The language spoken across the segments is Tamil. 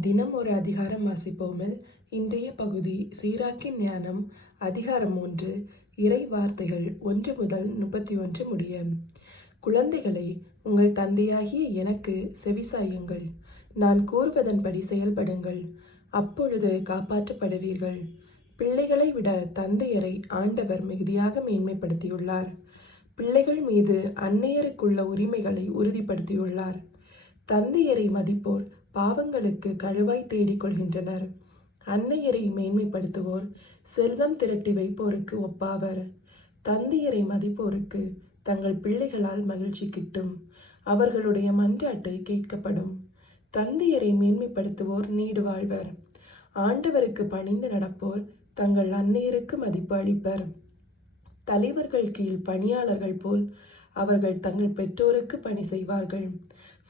தினம் ஒரு அதிகாரம் வாசிப்போமில் இன்றைய பகுதி சீராக்கின் ஞானம் அதிகாரம் ஒன்று இறை வார்த்தைகள் ஒன்று முதல் முப்பத்தி ஒன்று முடிய. குழந்தைகளை உங்கள் தந்தையாகிய எனக்கு செவிசாயுங்கள் நான் கூறுவதன்படி செயல்படுங்கள். அப்பொழுது காப்பாற்றப்படுவீர்கள். பிள்ளைகளை விட தந்தையரை ஆண்டவர் மிகுதியாக மேன்மைப்படுத்தியுள்ளார். பிள்ளைகள் மீது அன்னையருக்குள்ள உரிமைகளை உறுதிப்படுத்தியுள்ளார். தந்தையரை மதிப்போர் பாவங்களுக்கு கழுவாய் தேடிக் கொள்கின்றனர் அன்னையரை மேன்மைப்படுத்துவோர் செல்வம் திரட்டி வைப்போருக்கு ஒப்பாவர். தந்தையரை மதிப்போருக்கு தங்கள் பிள்ளைகளால் மகிழ்ச்சி கிட்டும். அவர்களுடைய மன்றாட்டை கேட்கப்படும். தந்தையரை மேன்மைப்படுத்துவோர் நீடு வாழ்வர். ஆண்டவருக்கு பணிந்து நடப்போர் தங்கள் அன்னையருக்கு மதிப்பு அளிப்பர். தலைவர்கள் கீழ் பணியாளர்கள் போல் அவர்கள் தங்கள் பெற்றோருக்கு பணி செய்வார்கள்.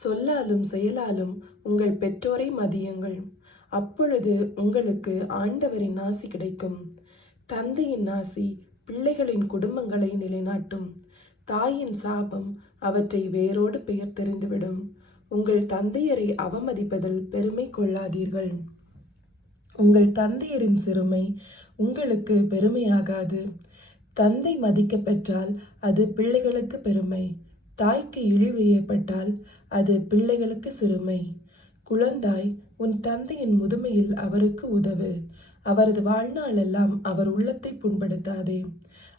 சொல்லாலும் செயலாலும் உங்கள் பெற்றோரை மதியுங்கள். அப்பொழுது உங்களுக்கு ஆண்டவரின் ஆசி கிடைக்கும். தந்தையின் ஆசி பிள்ளைகளின் குடும்பங்களை நிலைநாட்டும். தாயின் சாபம் அவற்றை வேரோடு பெயர் தெரிந்துவிடும் உங்கள் தந்தையரை அவமதிப்பதில் பெருமை கொள்ளாதீர்கள். உங்கள் தந்தையரின் சிறுமை உங்களுக்கு பெருமையாகாது. தந்தை மதிக்க பெற்றால் அது பிள்ளைகளுக்கு பெருமை. தாய்க்கு இழிவு ஏற்பட்டால் அது பிள்ளைகளுக்கு சிறுமை. குழந்தாய் உன் தந்தையின் முதுமையில் அவருக்கு உதவு. அவரது வாழ்நாளெல்லாம் அவர் உள்ளத்தை புண்படுத்தாதே.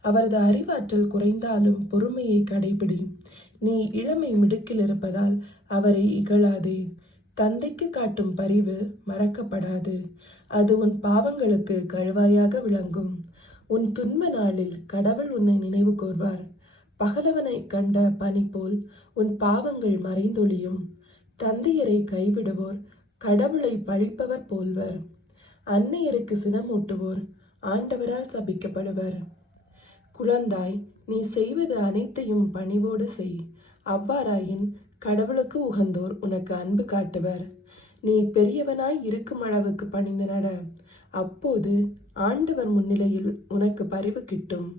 அவரது அறிவாற்றல் குறைந்தாலும் பொறுமையை கடைபிடி. நீ இளமை மிடுக்கில் இருப்பதால் அவரை இகழாதே. தந்தைக்கு காட்டும் பரிவு மறக்கப்படாது. அது உன் பாவங்களுக்கு கழுவாயாக விளங்கும். உன் துன்ப நாளில் கடவுள் உன்னை நினைவு கூர்வார். பகலவனை கண்ட பனி போல் உன் பாவங்கள் மறைந்தொழியும். தந்தையரை கைவிடுவோர் கடவுளை பழிப்பவர் போல்வர். அன்னையருக்கு சினமூட்டுவோர் ஆண்டவரால் சபிக்கப்படுவர். குழந்தாய் நீ செய்வது அனைத்தையும் பணிவோடு செய். அவ்வாறாயின் கடவுளுக்கு உகந்தோர் உனக்கு அன்பு காட்டுவர். நீ பெரியவனாய் இருக்கும் அளவுக்கு பணிந்து நட. அப்போது ஆண்டவர் முன்னிலையில் உனக்கு பரிவு கிட்டும்.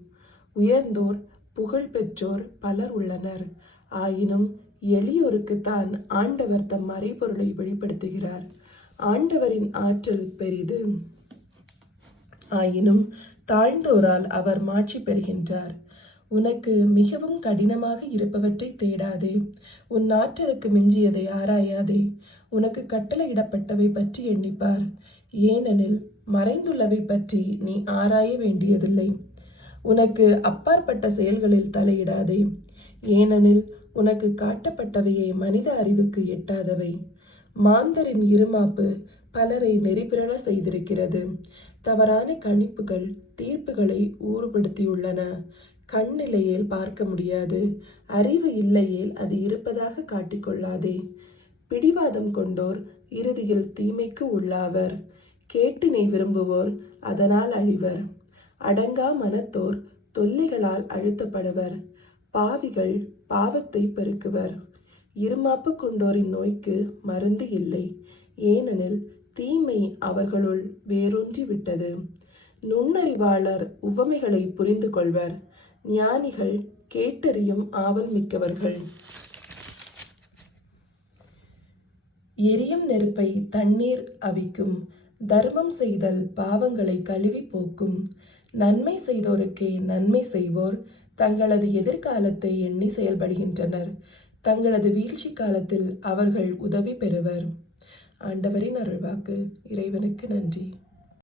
உயர்ந்தோர் புகழ் பெற்றோர் பலர் உள்ளனர். ஆயினும் எளியோருக்குத்தான் ஆண்டவர் தம் மறைபொருளை வெளிப்படுத்துகிறார். ஆண்டவரின் ஆற்றல் பெரிது. ஆயினும் தாழ்ந்தோரால் அவர் மாட்சி பெறுகின்றார். உனக்கு மிகவும் கடினமாக இருப்பவற்றை தேடாதே. உன் ஆற்றலுக்கு மிஞ்சியதை ஆராயாதே. உனக்கு கட்டளையிடப்பட்டவை பற்றி எண்ணிப்பார். ஏனெனில் மறைந்துள்ளவை பற்றி நீ ஆராய வேண்டியதில்லை. உனக்கு அப்பாற்பட்ட செயல்களில் தலையிடாதே. ஏனெனில் உனக்கு காட்டப்பட்டவையே மனித அறிவுக்கு எட்டாதவை. மாந்தரின் இருமாப்பு பலரை நெறிபிரள செய்திருக்கிறது. தவறான கணிப்புகள் தீர்ப்புகளை ஊறுபடுத்தியுள்ளன கண்ணிலையில் பார்க்க முடியாது. அறிவு இல்லையேல் அது இருப்பதாக காட்டிக்கொள்ளாதே பிடிவாதம் கொண்டோர் இறுதியில் தீமைக்கு உள்ளாவர். கேட்டினை விரும்புவோர் அதனால் அழிவர். அடங்கா மனத்தோர் தொல்லைகளால் அழுத்தப்படுவர். பாவிகள் பாவத்தை பெருக்குவர். இருமாப்பு கொண்டோரின் நோய்க்கு மருந்து இல்லை. ஏனெனில் தீமை அவர்களுள் வேரூன்றி விட்டது. நுண்ணறிவாளர் உவமைகளை புரிந்து கொள்வர். ஞானிகள் கேட்டறியும் ஆவல் மிக்கவர்கள். எரியும் நெருப்பை தண்ணீர் அவிக்கும். தர்மம் செய்தல் பாவங்களை கழுவி போக்கும். நன்மை செய்தோருக்கே நன்மை செய்வோர். தங்களது எதிர்காலத்தை எண்ணி செயல்படுகின்றனர். தங்களது வீழ்ச்சி காலத்தில் அவர்கள் உதவி பெறுவர். ஆண்டவரின் அருள்வாக்கு இறைவனுக்கு நன்றி.